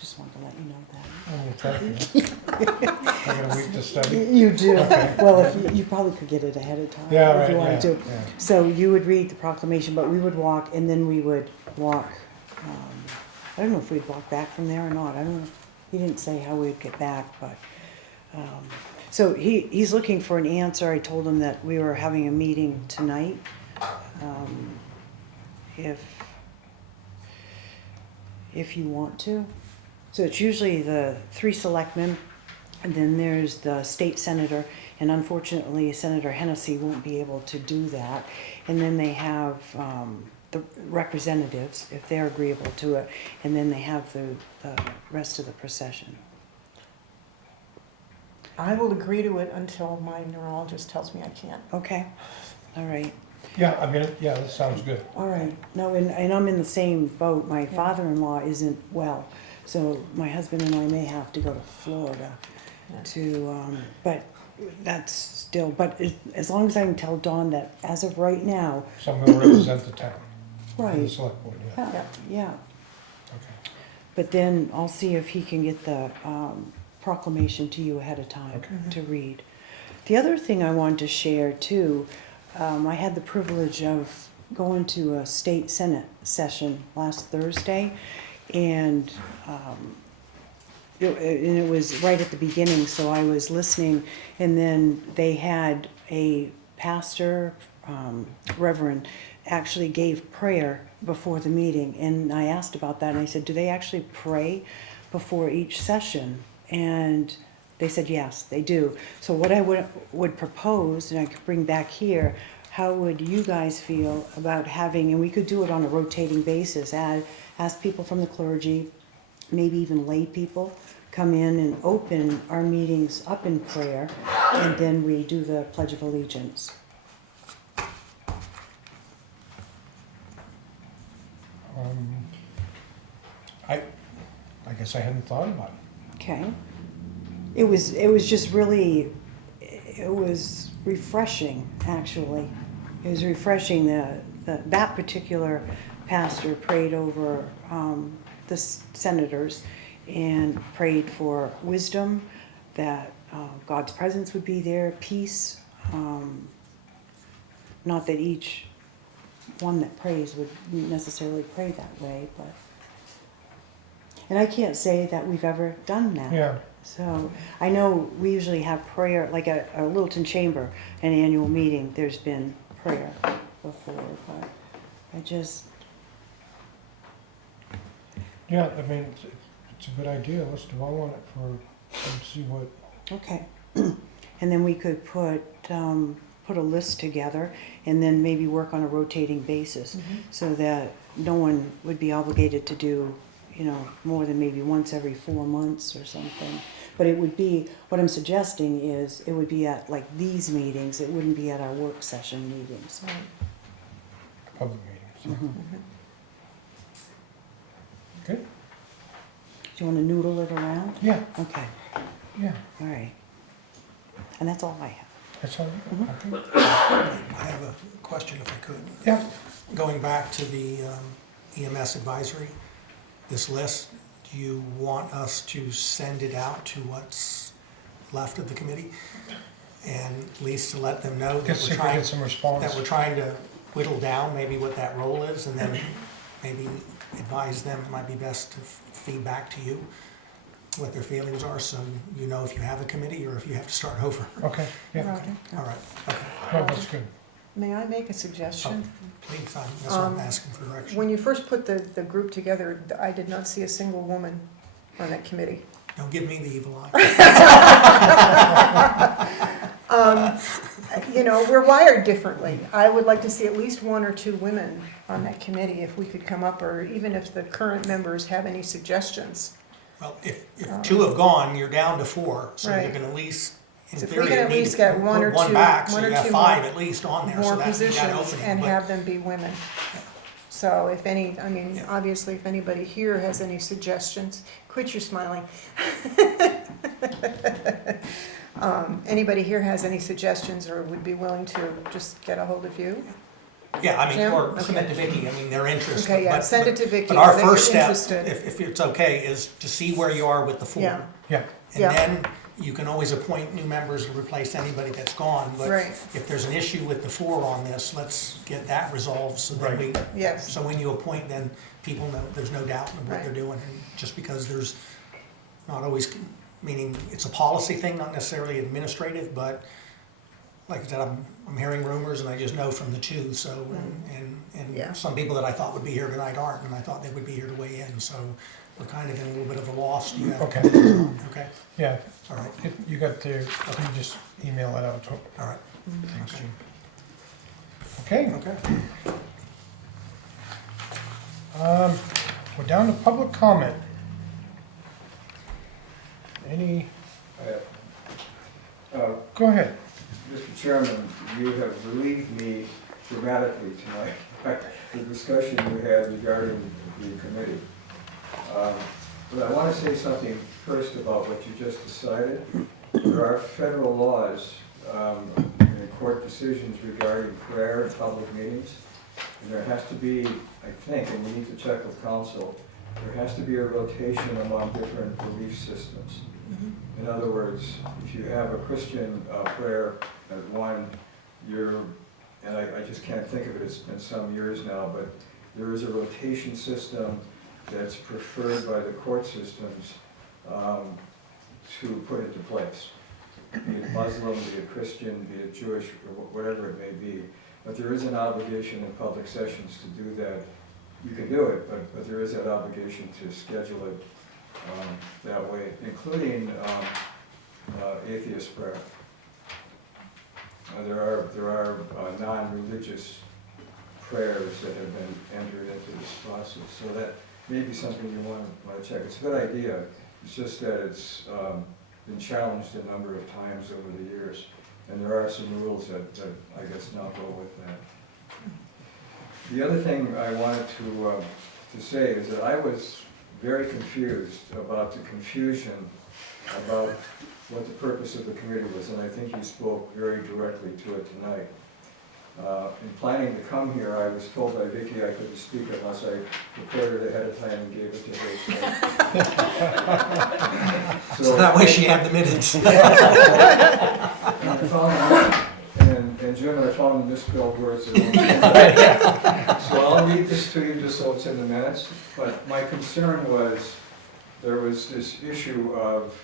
Just wanted to let you know that. Oh, thank you. I got a week to study. You do. Okay. Well, if you probably could get it ahead of time Yeah, if right, you wanted yeah, to. yeah. So you would read the proclamation, but we would walk, and then we would walk. I don't know if we'd walk back from there or not. I don't know. He didn't say how we'd get back, but so he's looking for an answer. I told him that we were having a meeting tonight. If you want to. So it's usually the 3 selectmen, and then there's the state senator, and unfortunately Senator Hennessy won't be able to do that. And then they have the representatives, if they're agreeable to it, and then they have the rest of the procession. I will agree to it until my neurologist tells me I can't. Okay, all right. Yeah, I mean, yeah, that sounds good. All right, no, and I'm in the same boat. My father-in-law isn't well, so my husband and I may have to go to Florida to, but that's still, but as long as I can tell Dawn that as of right now, Someone who represents the town. The right, select board, yeah. yeah. Okay. But then I'll see if he can get the proclamation to you ahead of time Okay. to read. The other thing I wanted to share too, I had the privilege of going to a state senate session last Thursday, and it was right at the beginning, so I was listening, and then they had a pastor, reverend, actually gave prayer before the meeting, and I asked about that, and I said, do they actually pray before each session? And they said, yes, they do. So what I would propose, and I could bring back here, how would you guys feel about having, and we could do it on a rotating basis, ask people from the clergy, maybe even lay people, come in and open our meetings up in prayer, and then we do the Pledge of Allegiance. I guess I hadn't thought about it. Okay. It was just really, it was refreshing, actually. It was refreshing. That particular pastor prayed over the senators and prayed for wisdom, that God's presence would be there, peace. Not that each one that prays would necessarily pray that way, but. And I can't say that we've ever done that. Yeah, So I know we usually have prayer, like a Littleton Chamber, an annual meeting, there's been prayer before, but I just, yeah, I mean, it's a good idea. Let's dwell on it and see what, okay. And then we could put a list together and then maybe work on a rotating basis so that no one would be obligated to do, more than maybe once every 4 months or something. But it would be, what I'm suggesting is, it would be at like these meetings, it wouldn't be at our work session meetings. public meetings. Okay, Do you want to noodle it around? yeah, Okay, yeah, all right. And that's all I have. that's all, okay. I have a question if I could. Yeah, Going back to the EMS advisory, this list, do you want us to send it out to what's left of the committee? And at least to let them know that guess we're if we trying, get some response. that we're trying to whittle down maybe what that role is, and then maybe advise them it might be best to feed back to you. what their feelings are, so you know if you have a committee or if you have to start over. Okay, yeah, Roger. All right, okay, no, that's good. May I make a suggestion? please, that's what I'm asking for direction. When you first put the group together, I did not see a single woman on that committee. Don't give me the evil eye. You know, we're wired differently. I would like to see at least 1 or 2 women on that committee if we could come up, or even if the current members have any suggestions. Well, if 2 have gone, you're down to 4, so you Right. can at least, in So if we theory, can you at need least to get put 1 or 2 one back, so one or you have two 5 more- at least on there, so More that positions opening. and but- have them be women. So if any, I mean, Yeah. obviously, if anybody here has any suggestions, quit your smiling. Anybody here has any suggestions or would be willing to just get a hold of you? Yeah, I mean, Jim? or send it Okay. to Vicky, I mean, their interest. Okay, yeah, but- send it to Vicky. But our that you're first step, interested. if it's okay, is to see where you are with the 4. Yeah. Yeah, And Yeah. then you can always appoint new members to replace anybody that's gone. But Right. if there's an issue with the 4 on this, let's get that resolved so that we, Yes, so when you appoint, then people know, there's no doubt of what they're doing. And just because there's not always, meaning it's a policy thing, not necessarily administrative, but like I said, I'm hearing rumors and I just know from the 2, so, Yeah. and some people that I thought would be here tonight aren't, and I thought they would be here to weigh in, so we're kind of in a little bit of a loss. Do you have? Okay. Okay, yeah, all right, you got the, you just email it out to, all right, thanks, Okay. Jim. Okay, okay. we're down to public comment. Any, go ahead. Mr. Chairman, you have relieved me dramatically tonight by the discussion you had regarding the committee. But I want to say something first about what you just decided. There are federal laws and court decisions regarding prayer in public meetings. And there has to be, I think, and we need to check with council, there has to be a rotation among different belief systems. In other words, if you have a Christian prayer at one, and I just can't think of it, it's been some years now, but there is a rotation system that's preferred by the court systems to put into place. Be it Muslim, be it Christian, be it Jewish, or whatever it may be. But there is an obligation in public sessions to do that. You can do it, but there is that obligation to schedule it that way, including atheist prayer. There are non-religious prayers that have been entered into this process, so that may be something you want to check. It's a good idea. It's just that it's been challenged a number of times over the years, and there are some rules that I guess now go with that. The other thing I wanted to say is that I was very confused about the confusion about what the purpose of the committee was, and I think you spoke very directly to it tonight. In planning to come here, I was told by Vicky I couldn't speak unless I prepared it ahead of time and gave it to her. So that way she had the minutes. And I found, and Jim, I found the misspelled words. So I'll read this to you just so it's in the minutes. But my concern was, there was this issue of,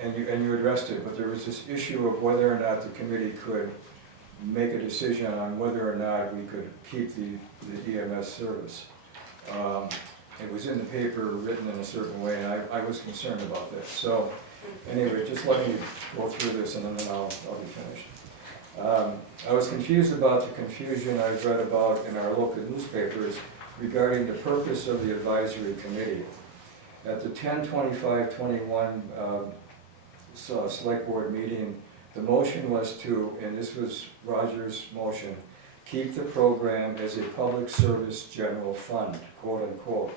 and you addressed it, but there was this issue of whether or not the committee could make a decision on whether or not we could keep the EMS service. It was in the paper, written in a certain way, and I was concerned about that. So anyway, just let me go through this and then I'll be finished. I was confused about the confusion I read about in our local newspapers regarding the purpose of the advisory committee. At the 10/25/21 select board meeting, the motion was to, and this was Roger's motion, keep the program as a public service general fund, quote unquote.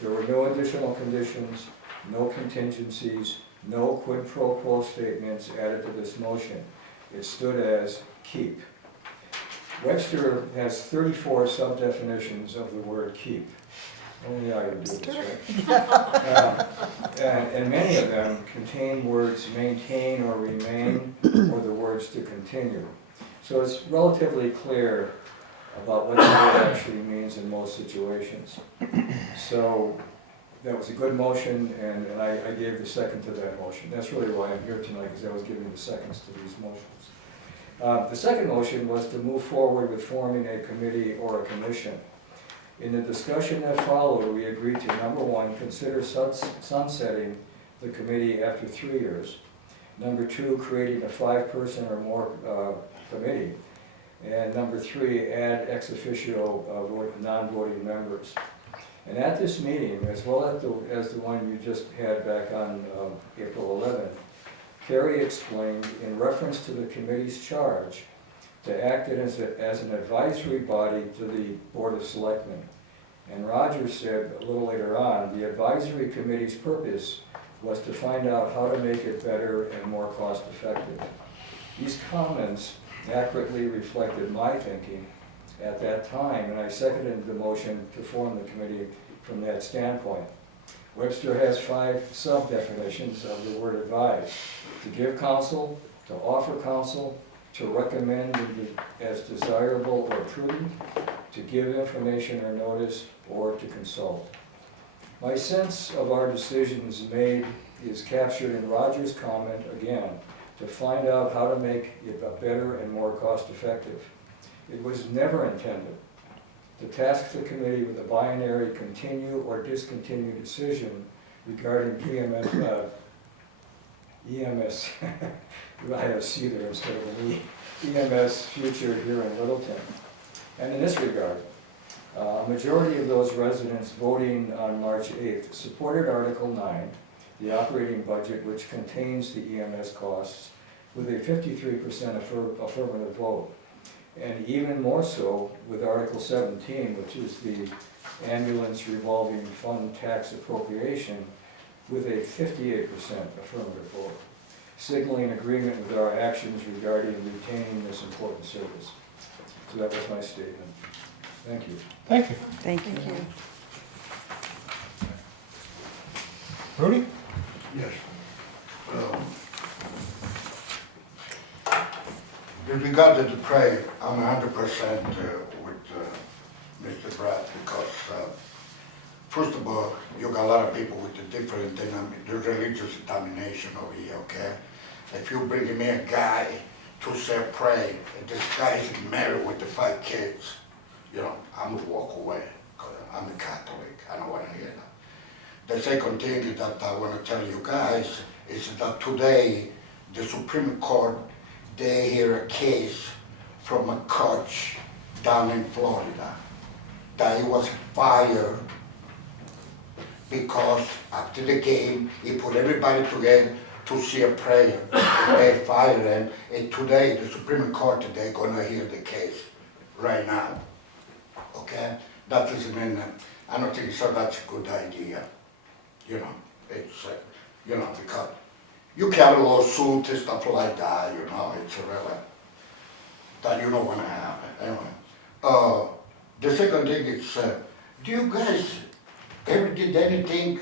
There were no additional conditions, no contingencies, no quid pro quo statements added to this motion. It stood as keep. Webster has 34 sub-definitions of the word keep. Only I would do this, right? And many of them contain words maintain or remain, or the words to continue. So it's relatively clear about what the word actually means in most situations. So that was a good motion, and I gave the second to that motion. That's really why I'm here tonight, because I was giving the seconds to these motions. The second motion was to move forward with forming a committee or a commission. In the discussion that followed, we agreed to, number one, consider sunsetting the committee after 3 years. Number two, creating a 5-person or more committee. And number three, add ex officio non-voting members. And at this meeting, as well as the one you just had back on April 11th, Carrie explained in reference to the committee's charge to act as an advisory body to the Board of Selectmen. And Roger said a little later on, the advisory committee's purpose was to find out how to make it better and more cost-effective. These comments accurately reflected my thinking at that time, and I seconded the motion to form the committee from that standpoint. Webster has 5 sub-definitions of the word advise: to give counsel, to offer counsel, to recommend as desirable or prudent, to give information or notice, or to consult. My sense of our decisions made is captured in Roger's comment again, to find out how to make it better and more cost-effective. It was never intended to task the committee with a binary continue or discontinue decision regarding EMS, I have a C there instead of an E, EMS future here in Littleton. And in this regard, a majority of those residents voting on March 8th supported Article 9, the operating budget, which contains the EMS costs, with a 53% affirmative vote. And even more so with Article 17, which is the ambulance revolving fund tax appropriation, with a 58% affirmative vote, signaling agreement with our actions regarding retaining this important service. So that was my statement. Thank you. Thank you. Thank you. Thank you. Rudy? Yes. With regard to the pray, I'm 100% with Mr. Brad, because first of all, you got a lot of people with the different the religious denomination over here, okay? If you bring me a guy to say pray, and this guy's married with the 5 kids, you know, I'm gonna walk away, because I'm a Catholic, I don't wanna hear that. The second thing that I wanna tell you guys is that today, the Supreme Court, they hear a case from a coach down in Florida that he was fired because after the game, he put everybody together to see a prayer. They fired him, and today, the Supreme Court, they're gonna hear the case right now, okay? That doesn't mean, I don't think so that's a good idea, you know, it's, you know, because you can't lawsuit and stuff like that, you know, it's really, that you don't wanna happen, anyway. The second thing is, do you guys ever did anything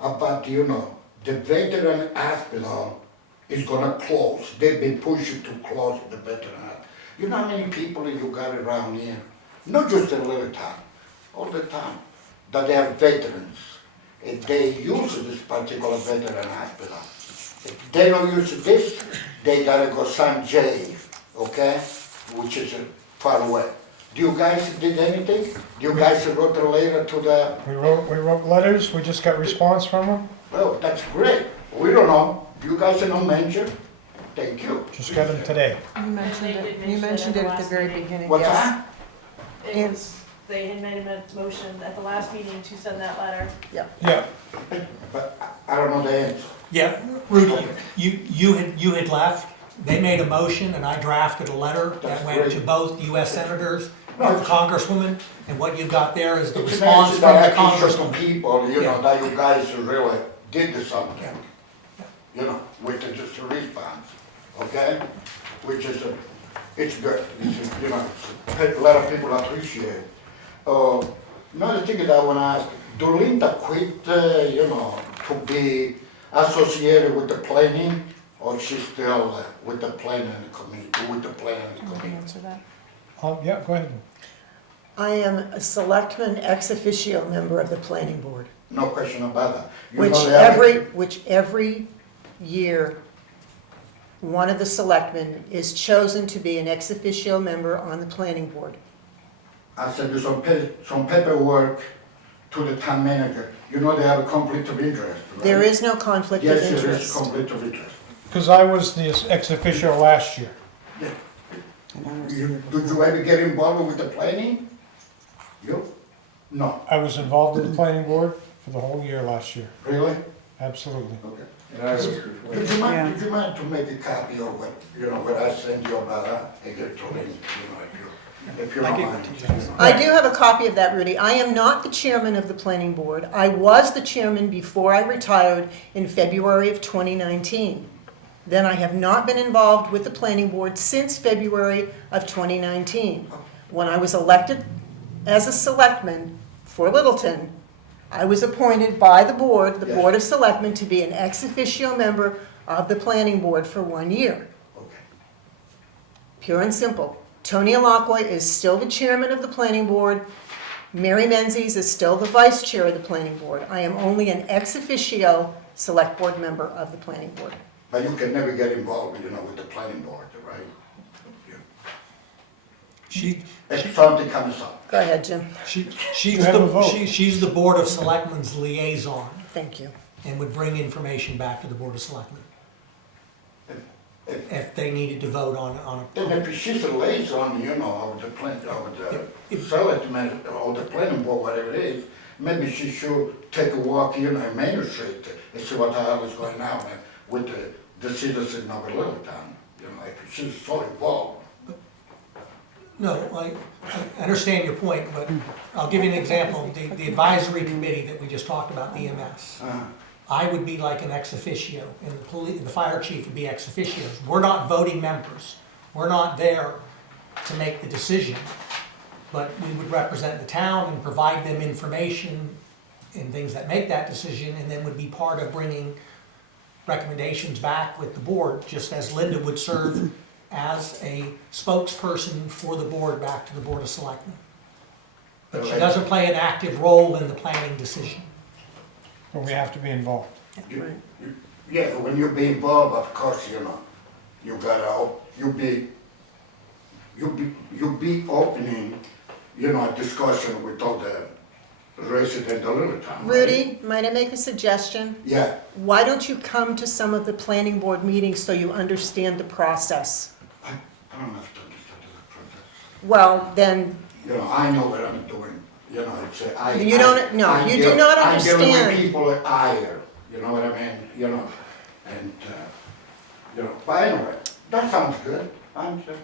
about, you know, the veteran hospital is gonna close. They've been pushing to close the veteran hospital. You know how many people you got around here, not just in Littleton, all the time, that they have veterans. If they use this particular veteran hospital, if they don't use this, they gotta go San Jay, okay, which is far away. Do you guys did anything? Do you guys wrote a letter to the? We wrote letters, we just got response from them, Well, that's great. We don't know. You guys are no mention. Thank you. just got them today. You mentioned it at the very beginning, What's yes. that? It was, they had made a motion at the last meeting to send that letter. Yeah, But I don't know the answer. Yeah, Rudy, you had left, they made a motion and I drafted a letter that That's went to great. both US senators, No, the congresswoman, and what you got there is the It's response nice from that the actually show to congresswoman. people, you know, Yeah. that you guys really did something. Yeah. You know, with just a response, okay? Which is, it's good. It's, you know, a lot of people appreciate it. Another thing that I want to ask, do Linda quit, you know, to be associated with the planning, or she's still with the planning committee, with the planning Want to committee? answer that? yeah, go ahead. I am a selectman ex officio member of the planning board, No question about that. You which know that- every year, one of the selectmen is chosen to be an ex officio member on the planning board. I sent you some paperwork to the town manager. You know they have a conflict of interest, right? There is no conflict of Yes, there is interest. conflict of interest. Because I was the ex officio last year. Did you ever get involved with the planning? You? No, I was involved in the planning board for the whole year last year, really? absolutely. Okay. And I was before. Would you mind to make a copy of what, what I sent you about that? And give it to him, if you I don't gave mind. it to you. I do have a copy of that, Rudy. I am not the chairman of the planning board. I was the chairman before I retired in February of 2019. Then I have not been involved with the planning board since February of 2019. When I was elected as a selectman for Littleton, I was appointed by the board, the Board of Selectmen, to be an ex officio member of the planning board for 1 year. Okay. Pure and simple. Tony Alakwa is still the chairman of the planning board. Mary Menzies is still the vice chair of the planning board. I am only an ex officio select board member of the planning board. But you can never get involved, with the planning board, right? If something comes up. Go ahead, Jim. You have a vote. She's the Board of Selectmen's liaison Thank you. and would bring information back to the Board of Selectmen If- if they needed to vote on And if she's a liaison, of the selectmen, or the planning board, whatever it is, maybe she should take a walk, in Main Street and see what the hell is going on with the citizens of Littleton. If she's so involved. No, I understand your point, but I'll give you an example. The advisory committee that we just talked about, EMS, I would be like an ex officio, and the fire chief would be ex officios. We're not voting members. We're not there to make the decision, but we would represent the town and provide them information and things that make that decision, and then would be part of bringing recommendations back with the board, just as Linda would serve as a spokesperson for the board back to the Board of Selectmen. But she doesn't play an active role in the planning decision. But we have to be involved. Yeah, when you be involved, of course, you gotta, you be opening, a discussion with all the residents of Littleton. right? Rudy, might I make a suggestion? Yeah, Why don't you come to some of the planning board meetings so you understand the process? I don't have to understand the process. Well, then, I know what I'm doing, You don't- no, you do not I'm dealing understand. with people higher, you know what I mean, and, but anyway, that sounds good. I'm just,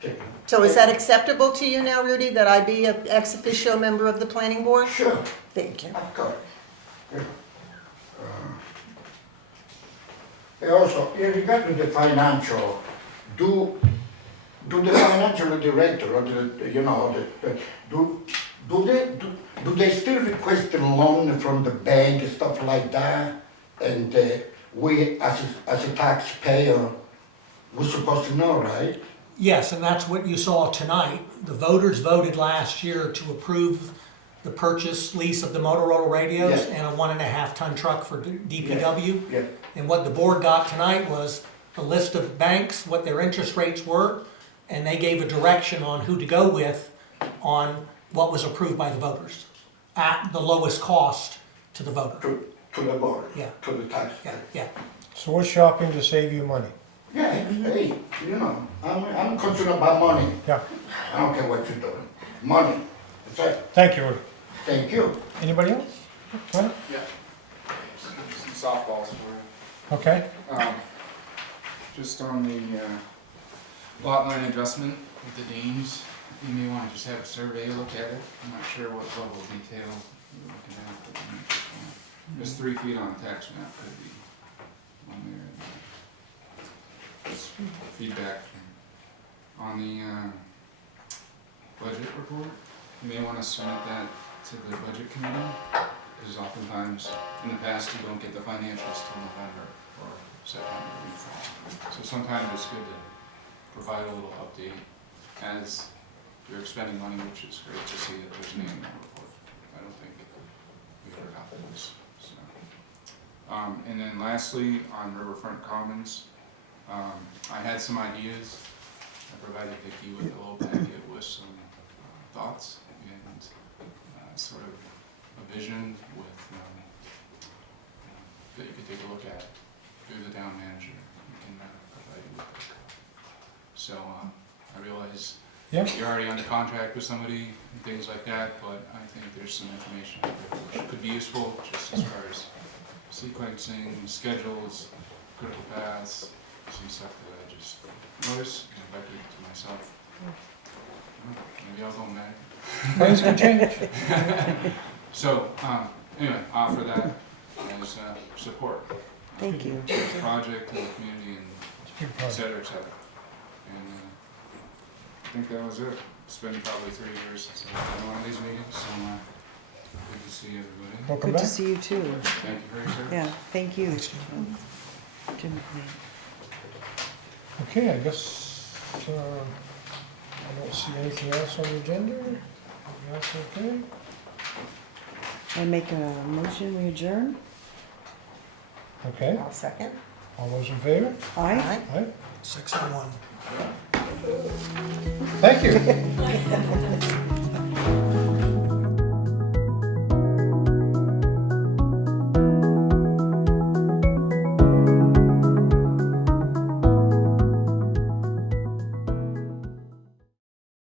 taking. so is that acceptable to you now, Rudy, that I be an ex officio member of the planning board? Sure, Thank you. of course. And also, in regard to the financial, do the financial director or do they still request a loan from the bank and stuff like that? And we, as a taxpayer, we're supposed to know, right? Yes, and that's what you saw tonight. The voters voted last year to approve the purchase lease of the Motorola radios Yeah. and a 1.5 ton truck for DPW. Yeah. And what the board got tonight was a list of banks, what their interest rates were, and they gave a direction on who to go with on what was approved by the voters at the lowest cost to the voter. To the board, Yeah. to the taxpayer. Yeah. So we're shopping to save you money. Yeah, hey, I'm concerned about money. Yeah, I don't care what you're doing. Money. That's it. thank you, Rudy. Thank you. Anybody else? Go ahead. Yeah. Some softballs for you. Okay, Just on the lot line adjustment with the Danes, you may want to just have a survey look at it. I'm not sure what level of detail you're looking at, but I'm just just 3 feet on a tax map could be on there. Just feedback on the budget report. You may want to submit that to the budget committee, because oftentimes in the past you don't get the financials till November or September. So sometimes it's good to provide a little update as you're expending money, which is great to see that there's an annual report. I don't think we ever got those, so. And then lastly, on Riverfront Commons, I had some ideas. I provided Vicki with a little packet with some thoughts and sort of a vision with that you could take a look at through the town manager. We can provide you with it. So I realize Yeah. you're already under contract with somebody and things like that, but I think there's some information out there which could be useful just as far as sequencing, schedules, critical paths, some stuff that I just noticed and Becky to myself. Maybe I'll go mad. Plans can change. So, anyway, offer that as support. Thank you. For the project and the community and Big et project. cetera, et cetera. And I think that was it. It's been probably 3 years since I've been to one of these meetings, so good to see everybody. Welcome Good to back. see you too. Thank you for your service. Yeah, thank you. Jim McLean. Okay, I guess, I don't see anything else on the agenda. That's okay. I make a motion, we adjourn? Okay, I'll second. all those in favor? Aye? Aye. 6:01. Thank you.